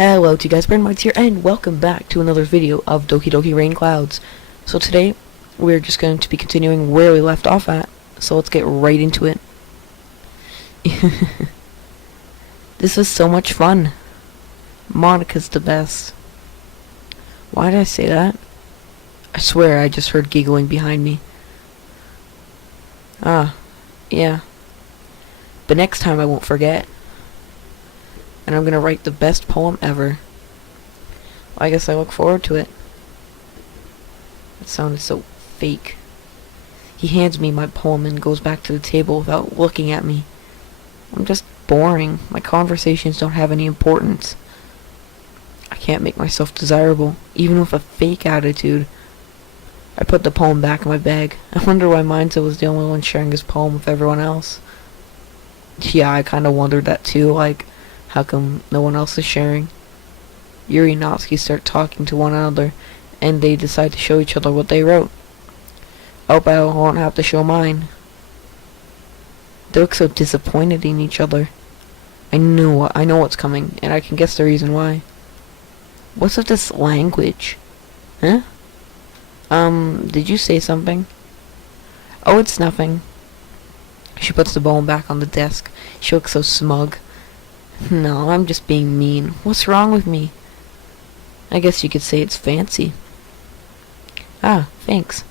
Hello to you guys, Brandmites here, and welcome back to another video of Doki Doki Rainclouds. So today, we're just going to be continuing where we left off at, so let's get right into it. This was so much fun. Monika's the best. Why did I say that? I swear I just heard giggling behind me. Yeah. But next time I won't forget. And I'm gonna write the best poem ever. I guess I look forward to it. That sounded so fake. He hands me my poem and goes back to the table without looking at me. I'm just boring. My conversations don't have any importance. I can't make myself desirable, even with a fake attitude. I put the poem back in my bag. I wonder why Mindset was the only one sharing his poem with everyone else. Yeah, I kinda wondered that too, like, how come no one else is sharing? Yuri and Natsuki start talking to one another, and they decide to show each other what they wrote. Hope I won't have to show mine. They look so disappointed in each other. I know what's coming, and I can guess the reason why. What's with this language? Huh? Did you say something? Oh, it's nothing. She puts the poem back on the desk. She looks so smug. No, I'm just being mean. What's wrong with me? I guess you could say it's fancy. Ah, thanks.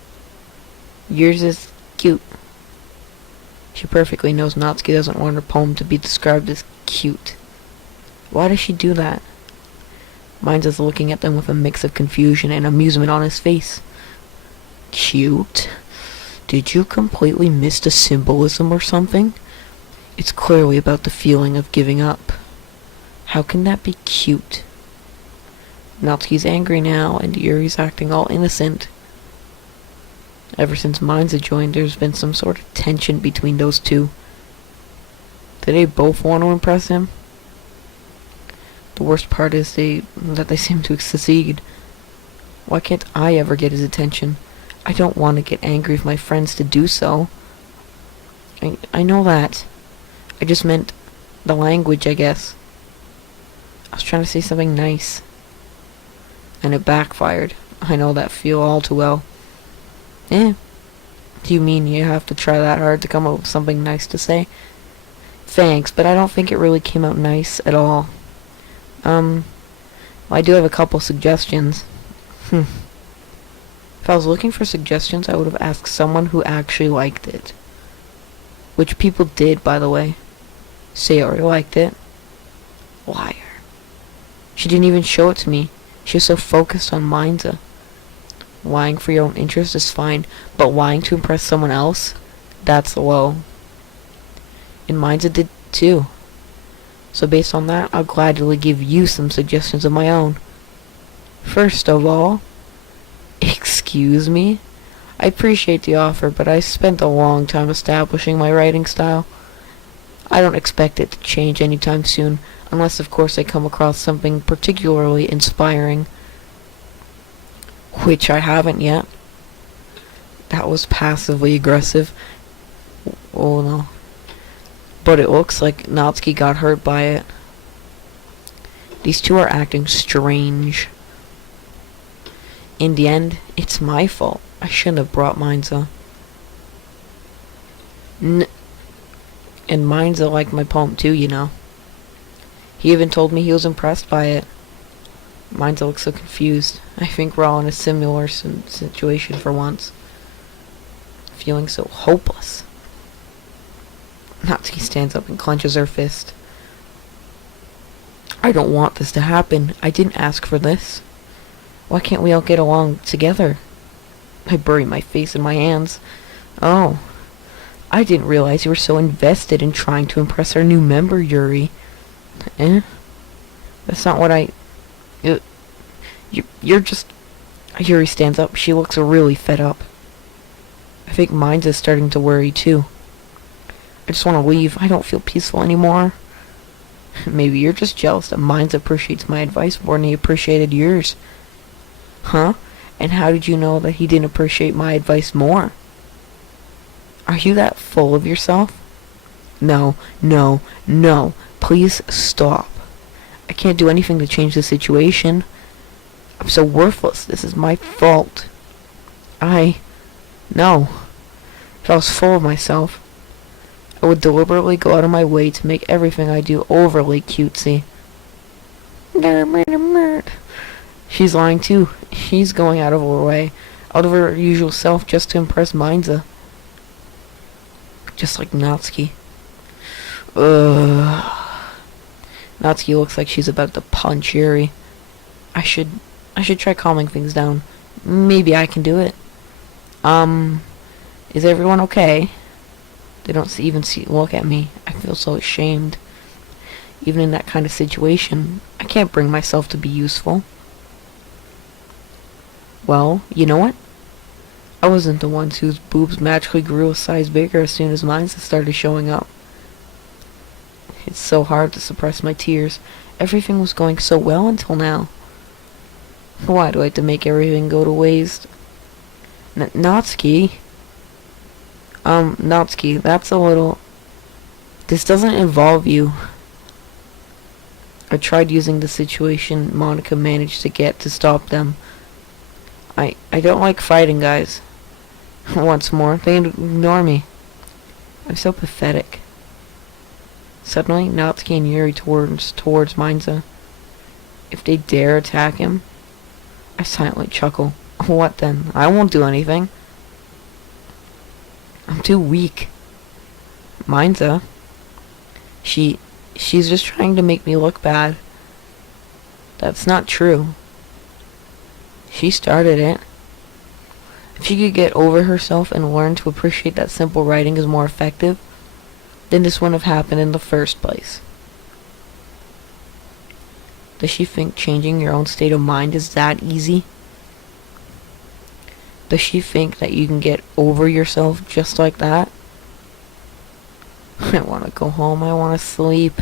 Yours is cute. She perfectly knows Natsuki doesn't want her poem to be described as cute. Why does she do that? Mine's is looking at them with a mix of confusion and amusement on his face. Cute? Did you completely miss the symbolism or something? It's clearly about the feeling of giving up. How can that be cute? Natsuki's angry now, and Yuri's acting all innocent. Ever since Mindset joined, there's been some sort of tension between those two. Do they both want to impress him? The worst part is that they seem to succeed. Why can't I ever get his attention? I don't want to get angry with my friends to do so. I know that. I just meant the language, I guess. I was trying to say something nice. And it backfired. I know that feel all too well. Do you mean you have to try that hard to come up with something nice to say? Thanks, but I don't think it really came out nice at all. Well, I do have a couple suggestions. If I was looking for suggestions, I would have asked someone who actually liked it. Which people did, by the way. Sayori liked it. Liar. She didn't even show it to me. She was so focused on Mindset. Lying for your own interest is fine, but lying to impress someone else? That's low. And Mindset did too. So based on that, I'll gladly give you some suggestions of my own. First of all, excuse me? I appreciate the offer, but I spent a long time establishing my writing style. I don't expect it to change anytime soon, unless of course I come across something particularly inspiring. Which I haven't yet. That was passively aggressive. Oh no. But it looks like Natsuki got hurt by it. These two are acting strange. In the end, it's my fault. I shouldn't have brought Mindset. And Mindset liked my poem too, you know. He even told me he was impressed by it. Mindset looks so confused. I think we're all in a similar situation for once. Feeling so hopeless. Natsuki stands up and clenches her fist. I don't want this to happen. I didn't ask for this. Why can't we all get along together? I bury my face in my hands. Oh. I didn't realize you were so invested in trying to impress our new member, Yuri. That's not what You're just... Yuri stands up. She looks really fed up. I think Mindset is starting to worry too. I just want to leave. I don't feel peaceful anymore. Maybe you're just jealous that Mindset appreciates my advice more than he appreciated yours. Huh? And how did you know that he didn't appreciate my advice more? Are you that full of yourself? No. Please stop. I can't do anything to change the situation. I'm so worthless. This is my fault. No. If I was full of myself, I would deliberately go out of my way to make everything I do overly cutesy. She's lying too. She's going out of her way, out of her usual self just to impress Mainza. Just like Natsuki. Natsuki looks like she's about to punch Yuri. I should try calming things down. Maybe I can do it. Is everyone okay? They don't even look at me. I feel so ashamed. Even in that kind of situation, I can't bring myself to be useful. Well, you know what? I wasn't the ones whose boobs magically grew a size bigger as soon as mine started showing up. It's so hard to suppress my tears. Everything was going so well until now. Why do I have to make everything go to waste? Natsuki? Natsuki, that's a little... This doesn't involve you. I tried using the situation Monika managed to get to stop them. I don't like fighting, guys. Once more, they ignore me. I'm so pathetic. Suddenly, Natsuki and Yuri towards Mainza. If they dare attack him, I silently chuckle. What then? I won't do anything. I'm too weak. Mainza. She's just trying to make me look bad. That's not true. She started it. If she could get over herself and learn to appreciate that simple writing is more effective, then this wouldn't have happened in the first place. Does she think changing your own state of mind is that easy? Does she think that you can get over yourself just like that? I want to go home. I want to sleep.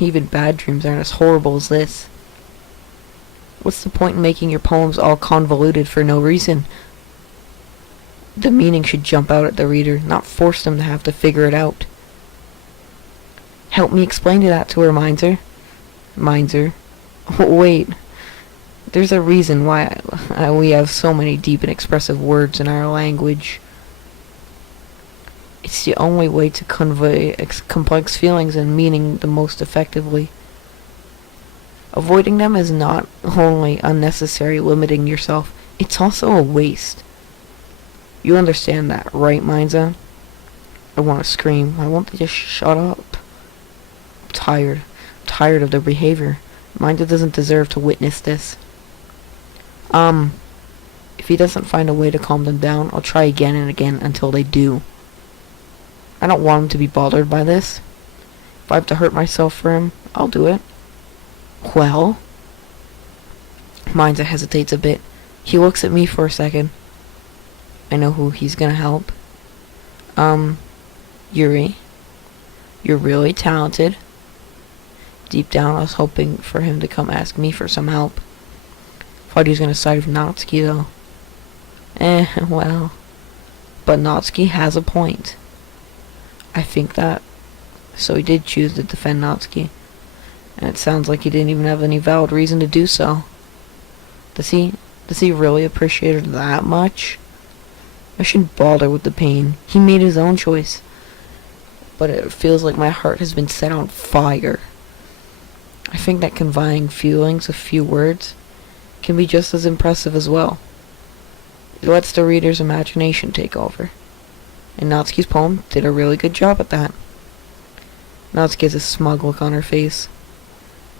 Even bad dreams aren't as horrible as this. What's the point in making your poems all convoluted for no reason? The meaning should jump out at the reader, not force them to have to figure it out. Help me explain that to her, Mainzer. Wait. There's a reason why we have so many deep and expressive words in our language. It's the only way to convey complex feelings and meaning the most effectively. Avoiding them is not only unnecessary, limiting yourself, it's also a waste. You understand that, right, Mainza? I want to scream. I want to just shut up. I'm tired. I'm tired of their behavior. Mainza doesn't deserve to witness this. If he doesn't find a way to calm them down, I'll try again and again until they do. I don't want him to be bothered by this. If I have to hurt myself for him, I'll do it. Well? Mainza hesitates a bit. He looks at me for a second. I know who he's gonna help. Yuri. You're really talented. Deep down, I was hoping for him to come ask me for some help. Thought he was gonna side with Natsuki, though. Well. But Natsuki has a point. I think that. So he did choose to defend Natsuki. And it sounds like he didn't even have any valid reason to do so. Does he really appreciate her that much? I shouldn't bother with the pain. He made his own choice. But it feels like my heart has been set on fire. I think that conveying feelings with few words can be just as impressive as well. It lets the reader's imagination take over. And Natsuki's poem did a really good job at that. Natsuki has a smug look on her face.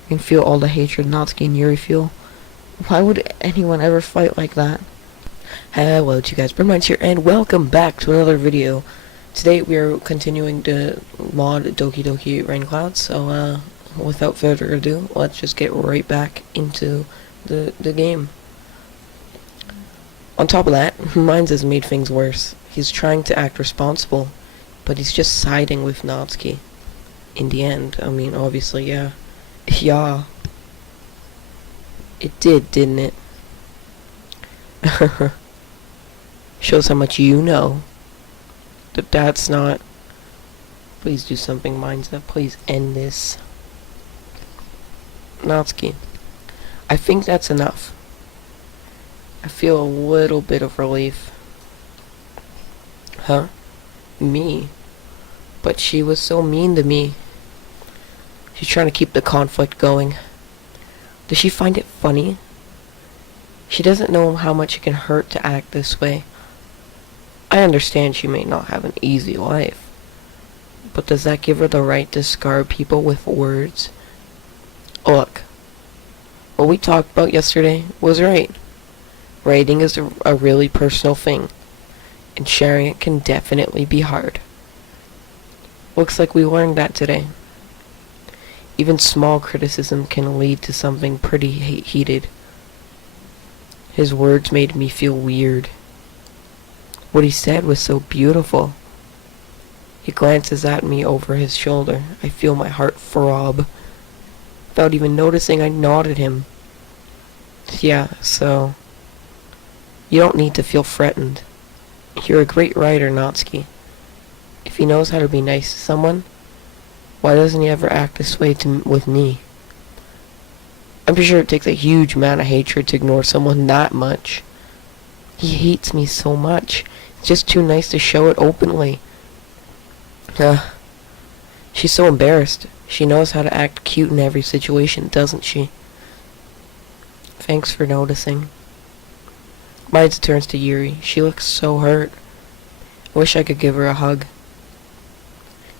I can feel all the hatred Natsuki and Yuri feel. Why would anyone ever fight like that? Hello to you guys, Burnmines here, and welcome back to another video. Today we are continuing to mod Doki Doki Rainclouds, so without further ado, let's just get right back into the game. On top of that, Mines has made things worse. He's trying to act responsible, but he's just siding with Natsuki. In the end, I mean, obviously, yeah. Yeah. It did, didn't it? Shows how much you know. That's not... Please do something, Mainza. Please end this. Natsuki, I think that's enough. I feel a little bit of relief. Huh? Me? But she was so mean to me. She's trying to keep the conflict going. Does she find it funny? She doesn't know how much it can hurt to act this way. I understand she may not have an easy life. But does that give her the right to scar people with words? Look, what we talked about yesterday was right. Writing is a really personal thing, and sharing it can definitely be hard. Looks like we learned that today. Even small criticism can lead to something pretty heated. His words made me feel weird. What he said was so beautiful. He glances at me over his shoulder. I feel my heart throb. Without even noticing, I nodded at him. Yeah, so... You don't need to feel threatened. You're a great writer, Natsuki. If he knows how to be nice to someone, why doesn't he ever act this way with me? I'm sure it takes a huge amount of hatred to ignore someone that much. He hates me so much. It's just too nice to show it openly. She's so embarrassed. She knows how to act cute in every situation, doesn't she? Thanks for noticing. Maida turns to Yuri. She looks so hurt. I wish I could give her a hug.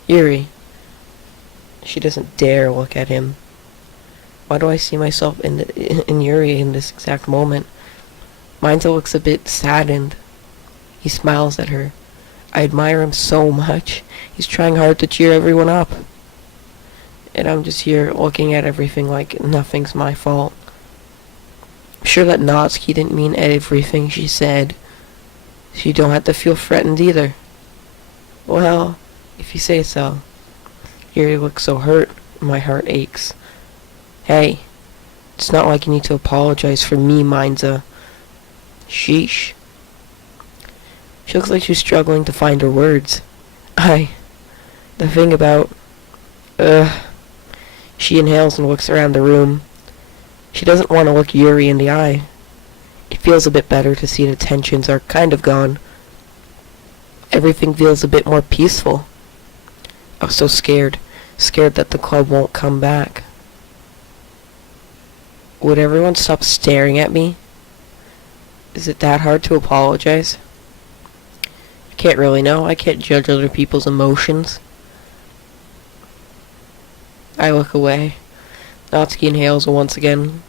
Yuri. She doesn't dare look at him. Why do I see myself in Yuri in this exact moment? Maida looks a bit saddened. He smiles at her. I admire him so much. He's trying hard to cheer everyone up. And I'm just here looking at everything like nothing's my fault. I'm sure that Natsuki didn't mean everything she said. So you don't have to feel threatened either. Well, if you say so. Yuri looks so hurt. My heart aches. Hey, it's not like you need to apologize for me, Maida. Sheesh. She looks like she's struggling to find her words. The thing about... She inhales and looks around the room. She doesn't want to look Yuri in the eye. It feels a bit better to see the tensions are kind of gone. Everything feels a bit more peaceful. I was so scared. Scared that the club won't come back. Would everyone stop staring at me? Is it that hard to apologize? I can't really know. I can't judge other people's emotions. I look away. Natsuki inhales once again.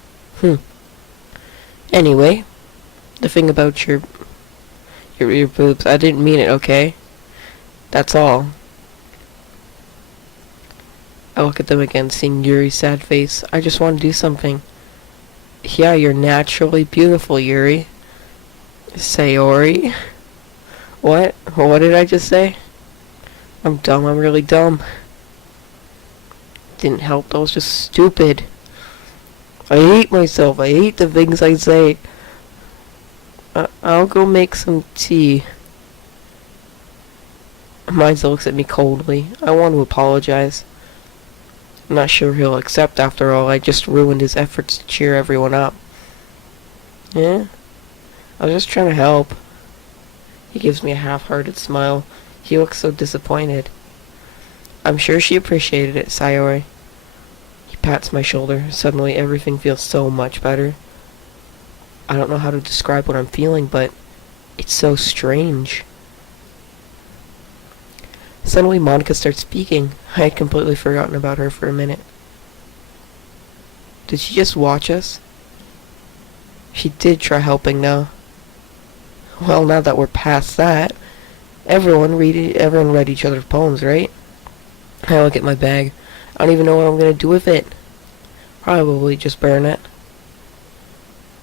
Anyway, the thing about your boobs, I didn't mean it, okay? That's all. I look at them again, seeing Yuri's sad face. I just want to do something. Yeah, you're naturally beautiful, Yuri. Sayori? What? What did I just say? I'm dumb. I'm really dumb. Didn't help. That was just stupid. I hate myself. I hate the things I say. I'll go make some tea. Maida looks at me coldly. I want to apologize. I'm not sure he'll accept after all. I just ruined his efforts to cheer everyone up. Yeah? I was just trying to help. He gives me a half-hearted smile. He looks so disappointed. I'm sure she appreciated it, Sayori. He pats my shoulder. Suddenly everything feels so much better. I don't know how to describe what I'm feeling, but it's so strange. Suddenly Monika starts speaking. I had completely forgotten about her for a minute. Did she just watch us? She did try helping now. Well, now that we're past that, everyone read each other's poems, right? I look at my bag. I don't even know what I'm going to do with it. Probably just burn it.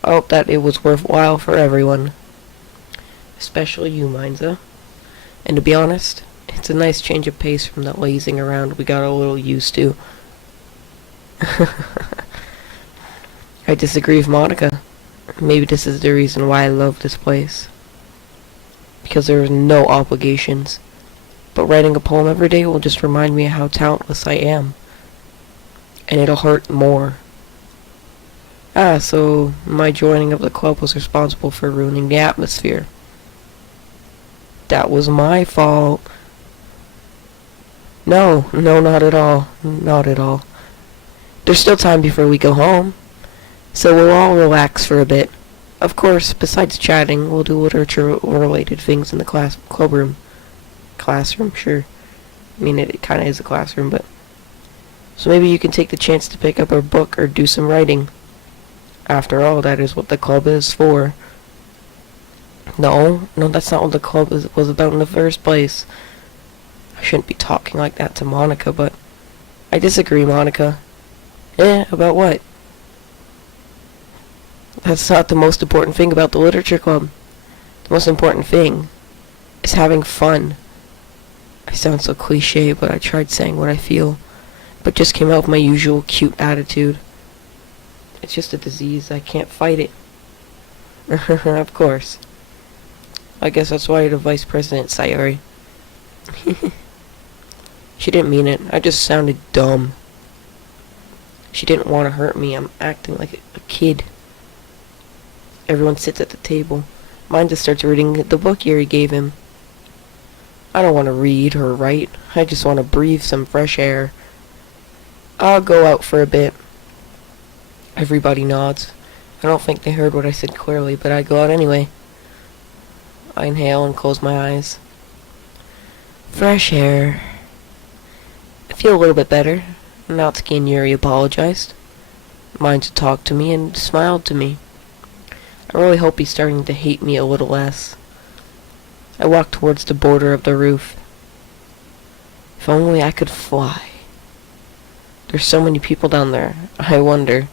I hope that it was worthwhile for everyone. Especially you, Maida. And to be honest, it's a nice change of pace from that lazing around we got a little used to. I disagree with Monika. Maybe this is the reason why I love this place. Because there are no obligations. But writing a poem every day will just remind me of how talentless I am. And it'll hurt more Ah, so my joining of the club was responsible for ruining the atmosphere. That was my fault. No, not at all. Not at all. There's still time before we go home, so we'll all relax for a bit. Of course, besides chatting, we'll do literature-related things in the clubroom. Classroom, sure. I mean, it kind of is a classroom, but... So maybe you can take the chance to pick up a book or do some writing. After all, that is what the club is for. No, that's not what the club was about in the first place. I shouldn't be talking like that to Monika, but... I disagree, Monika. About what? That's not the most important thing about the literature club. The most important thing is having fun. I sound so cliche, but I tried saying what I feel, but just came out with my usual cute attitude. It's just a disease. I can't fight it. Of course. I guess that's why you're the vice president, Sayori. She didn't mean it. I just sounded dumb. She didn't want to hurt me. I'm acting like a kid. Everyone sits at the table. Mine just starts reading the book Yuri gave him. I don't want to read or write. I just want to breathe some fresh air. I'll go out for a bit. Everybody nods. I don't think they heard what I said clearly, but I go out anyway. I inhale and close my eyes. Fresh air. I feel a little bit better. Natsuki and Yuri apologized. Mine talked to me and smiled to me. I really hope he's starting to hate me a little less. I walk towards the border of the roof. If only I could fly. There's so many people down there. I wonder,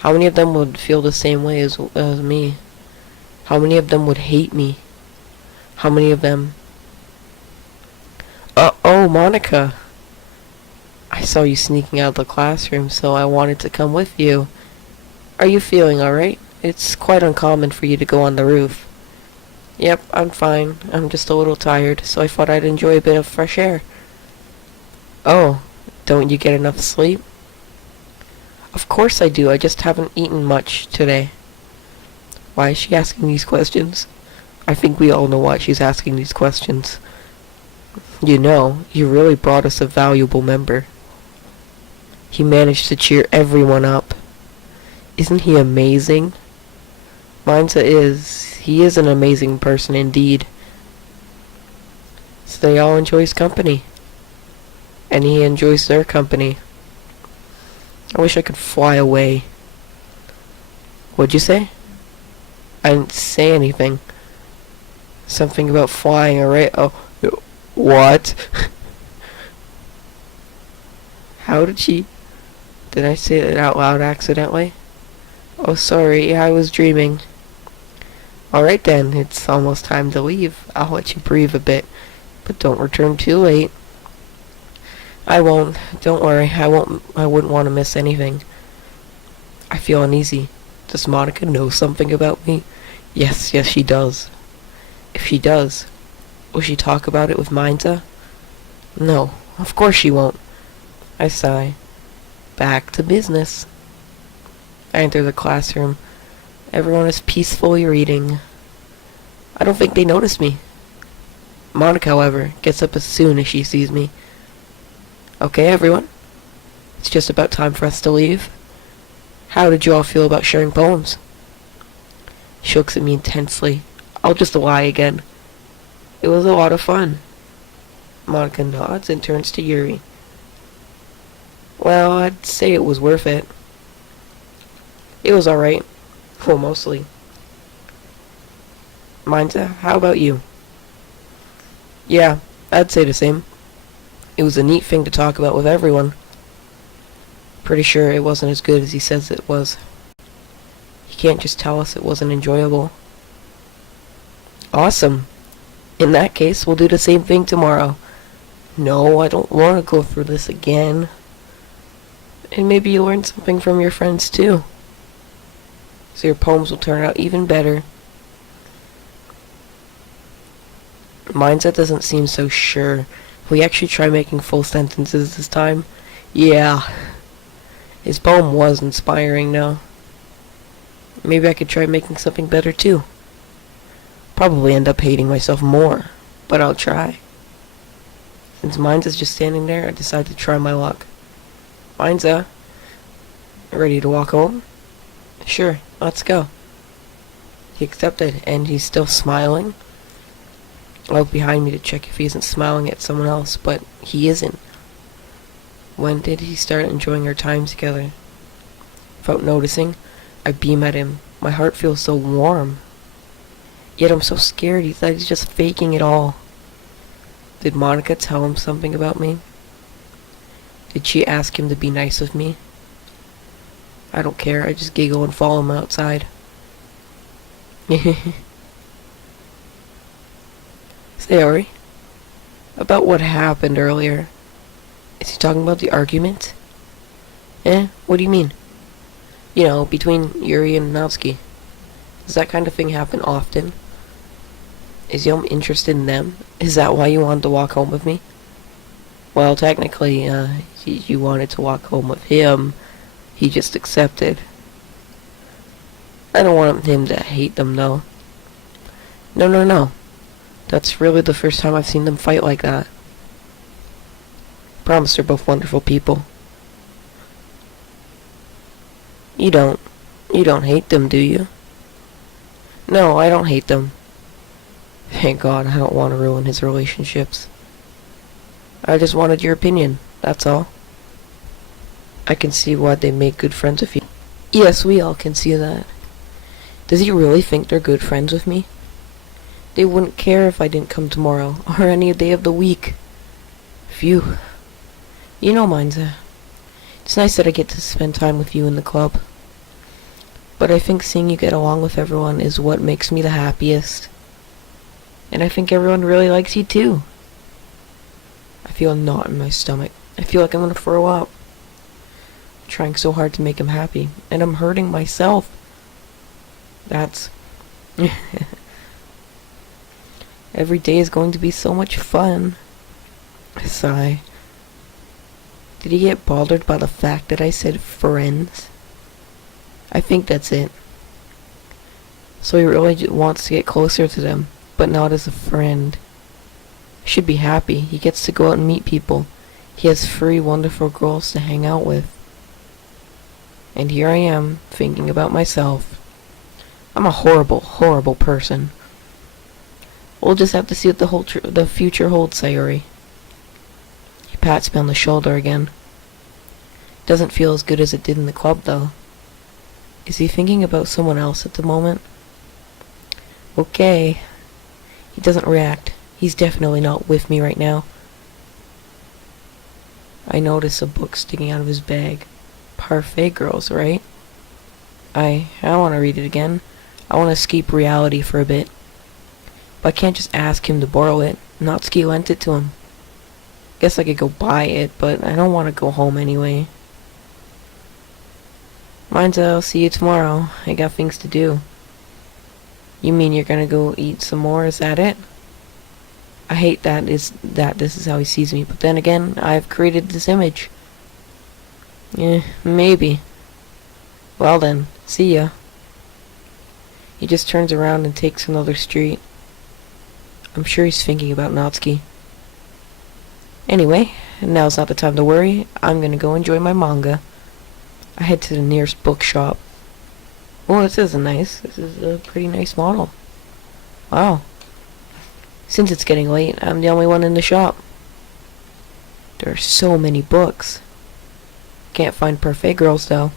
how many of them would feel the same way as me? How many of them would hate me? How many of them... Oh, Monika. I saw you sneaking out of the classroom, so I wanted to come with you. Are you feeling alright? It's quite uncommon for you to go on the roof. Yep, I'm fine. I'm just a little tired, so I thought I'd enjoy a bit of fresh air. Oh, don't you get enough sleep? Of course I do. I just haven't eaten much today. Why is she asking these questions? I think we all know why she's asking these questions. You know, you really brought us a valuable member. He managed to cheer everyone up. Isn't he amazing? He is an amazing person indeed. So they all enjoy his company. And he enjoys their company. I wish I could fly away. What'd you say? I didn't say anything. Something about flying, alright? Oh, what? How did she... Did I say it out loud accidentally? Oh, sorry, I was dreaming. Alright then, it's almost time to leave. I'll let you breathe a bit, but don't return too late. I won't. Don't worry, I wouldn't want to miss anything. I feel uneasy. Does Monika know something about me? Yes, she does. If she does, will she talk about it with Minza? No, of course she won't. I sigh. Back to business. I enter the classroom. Everyone is peacefully reading. I don't think they notice me. Monika, however, gets up as soon as she sees me. Okay, everyone. It's just about time for us to leave. How did you all feel about sharing poems? She looks at me intensely. I'll just lie again. It was a lot of fun. Monika nods and turns to Yuri. Well, I'd say it was worth it. It was alright. Well, mostly. Minza, how about you? Yeah, I'd say the same. It was a neat thing to talk about with everyone. Pretty sure it wasn't as good as he says it was. He can't just tell us it wasn't enjoyable. Awesome. In that case, we'll do the same thing tomorrow. No, I don't want to go through this again. And maybe you learn something from your friends too. So your poems will turn out even better. Mindset doesn't seem so sure. Will he actually try making full sentences this time? Yeah. His poem was inspiring, though. Maybe I could try making something better too. Probably end up hating myself more, but I'll try. Since Mine's is just standing there, I decided to try my luck. Mine's ready to walk home? Sure, let's go. He accepted, and he's still smiling. I look behind me to check if he isn't smiling at someone else, but he isn't. When did he start enjoying our time together? Without noticing, I beam at him. My heart feels so warm. Yet I'm so scared that he's just faking it all. Did Monika tell him something about me? Did she ask him to be nice with me? I don't care, I just giggle and follow him outside. Sayori, about what happened earlier. Is he talking about the argument? What do you mean? You know, between Yuri and Natsuki. Does that kind of thing happen often? Is Yom interested in them? Is that why you wanted to walk home with me? Well, technically, you wanted to walk home with him. He just accepted. I don't want him to hate them, though. No. That's really the first time I've seen them fight like that. Promise they're both wonderful people. You don't hate them, do you? No, I don't hate them. Thank God, I don't want to ruin his relationships. I just wanted your opinion, that's all. I can see why they make good friends with you. Yes, we all can see that. Does he really think they're good friends with me? They wouldn't care if I didn't come tomorrow, or any day of the week. Phew. You know, Minza, it's nice that I get to spend time with you in the club. But I think seeing you get along with everyone is what makes me the happiest. And I think everyone really likes you too. I feel a knot in my stomach. I feel like I'm gonna throw up. I'm trying so hard to make him happy, and I'm hurting myself. That's... Every day is going to be so much fun. I sigh. Did he get bothered by the fact that I said friends? I think that's it. So he really wants to get closer to them, but not as a friend. Should be happy. He gets to go out and meet people. He has 3 wonderful girls to hang out with. And here I am, thinking about myself. I'm a horrible, horrible person. We'll just have to see what the future holds, Sayori. He pats me on the shoulder again. Doesn't feel as good as it did in the club, though. Is he thinking about someone else at the moment? Okay. He doesn't react. He's definitely not with me right now. I notice a book sticking out of his bag. Parfait Girls, right? I want to read it again. I want to escape reality for a bit. But I can't just ask him to borrow it. Natsuki lent it to him. Guess I could go buy it, but I don't want to go home anyway. Mine's I'll see you tomorrow. I got things to do. You mean you're gonna go eat some more? Is that it? I hate that this is how he sees me, but then again, I've created this image. Maybe. Well then, see ya. He just turns around and takes another street. I'm sure he's thinking about Natsuki. Anyway, now's not the time to worry. I'm gonna go enjoy my manga. I head to the nearest bookshop. Oh, this is nice. This is a pretty nice model. Wow. Since it's getting late, I'm the only one in the shop. There are so many books. Can't find Parfait Girls, though.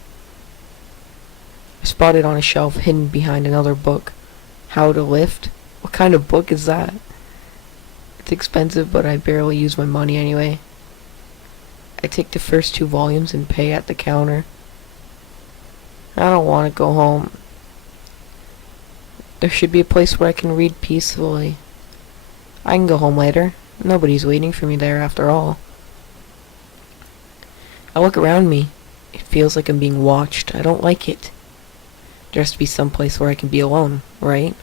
I spot it on a shelf hidden behind another book. How to Lift? What kind of book is that? It's expensive, but I barely use my money anyway. I take the first 2 volumes and pay at the counter. I don't want to go home. There should be a place where I can read peacefully. I can go home later. Nobody's waiting for me there after all. I look around me. It feels like I'm being watched. I don't like it. There has to be some place where I can be alone, right?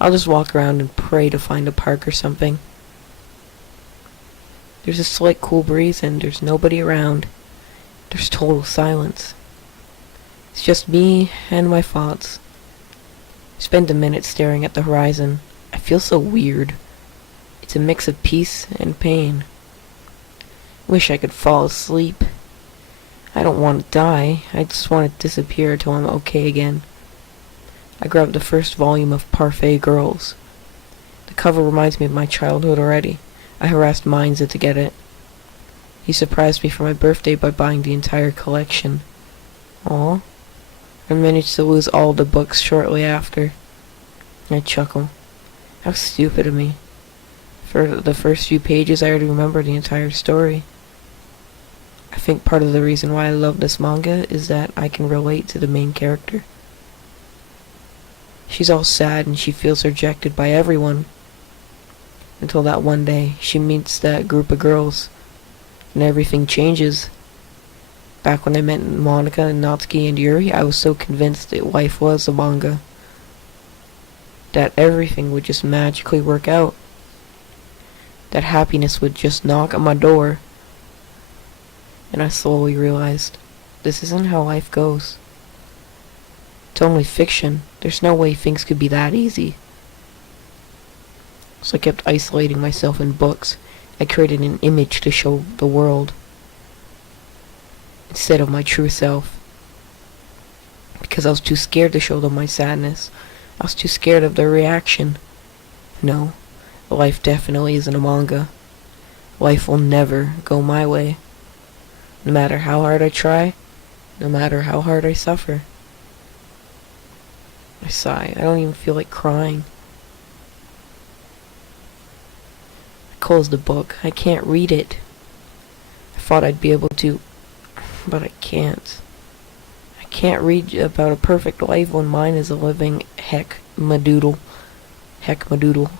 I'll just walk around and pray to find a park or something. There's a slight cool breeze and there's nobody around. There's total silence. It's just me and my thoughts. I spend a minute staring at the horizon. I feel so weird. It's a mix of peace and pain. Wish I could fall asleep. I don't want to die. I just want to disappear till I'm okay again. I grabbed the first volume of PART4 Girls. The cover reminds me of my childhood already. I harassed Mainza to get it. He surprised me for my birthday by buying the entire collection. Aw. I managed to lose all the books shortly after. I chuckle. How stupid of me. For the first few pages I already remember the entire story. I think part of the reason why I love this manga is that I can relate to the main character. She's all sad and she feels rejected by everyone. Until that one day, she meets that group of girls. And everything changes. Back when I met Monika and Natsuki and Yuri, I was so convinced that life was a manga. That everything would just magically work out. That happiness would just knock on my door. And I slowly realized, this isn't how life goes. It's only fiction. There's no way things could be that easy. So I kept isolating myself in books. I created an image to show the world, instead of my true self. Because I was too scared to show them my sadness. I was too scared of their reaction. No, life definitely isn't a manga. Life will never go my way. No matter how hard I try, no matter how hard I suffer. I sigh. I don't even feel like crying. I close the book. I can't read it. I thought I'd be able to, but I can't. I can't read about a perfect life when mine is a living heck-madoodle. Heck-madoodle.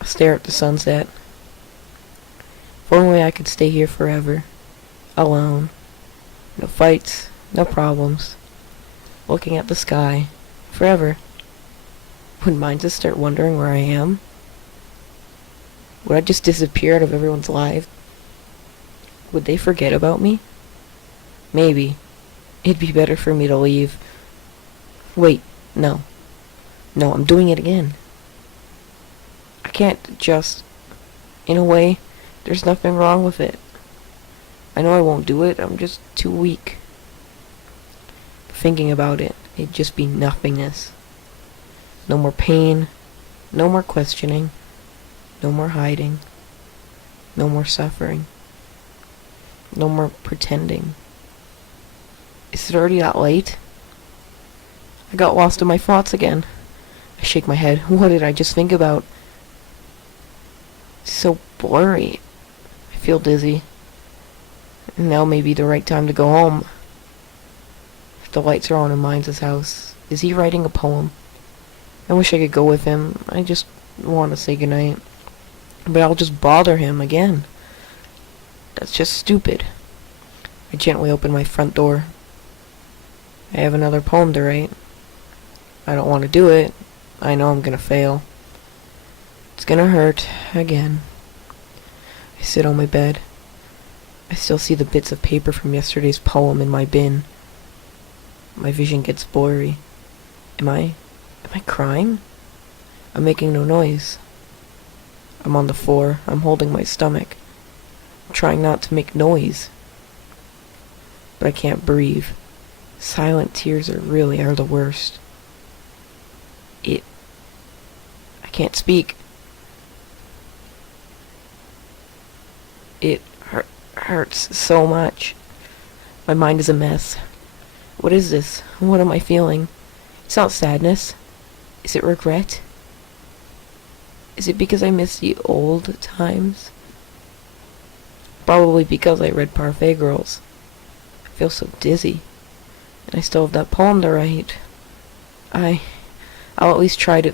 I stare at the sunset. If only I could stay here forever. Alone. No fights. No problems. Looking at the sky. Forever. Would mine just start wondering where I am? Would I just disappear out of everyone's lives? Would they forget about me? Maybe. It'd be better for me to leave. Wait, no. No, I'm doing it again. I can't just... In a way, there's nothing wrong with it. I know I won't do it, I'm just too weak. Thinking about it, it'd just be nothingness. No more pain, no more questioning, no more hiding, no more suffering, no more pretending. Is it already that late? I got lost in my thoughts again. I shake my head. What did I just think about? It's so blurry. I feel dizzy. Now may be the right time to go home. If the lights are on in Mainza's house, is he writing a poem? I wish I could go with him. I just want to say goodnight. But I'll just bother him again. That's just stupid. I gently open my front door. I have another poem to write. I don't want to do it. I know I'm gonna fail. It's gonna hurt again. I sit on my bed. I still see the bits of paper from yesterday's poem in my bin. My vision gets blurry. Am I crying? I'm making no noise. I'm on the floor. I'm holding my stomach. I'm trying not to make noise. But I can't breathe. Silent tears are the worst. I can't speak. It hurts so much. My mind is a mess. What is this? What am I feeling? It's not sadness. Is it regret? Is it because I miss the old times? Probably because I read PART4 Girls. I feel so dizzy. And I still have that poem to write. I'll at least try to...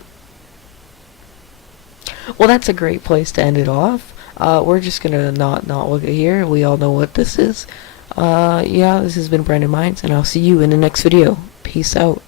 Well, that's a great place to end it off. We're just gonna not look at here. We all know what this is. Yeah, this has been Brandon Mines, and I'll see you in the next video. Peace out.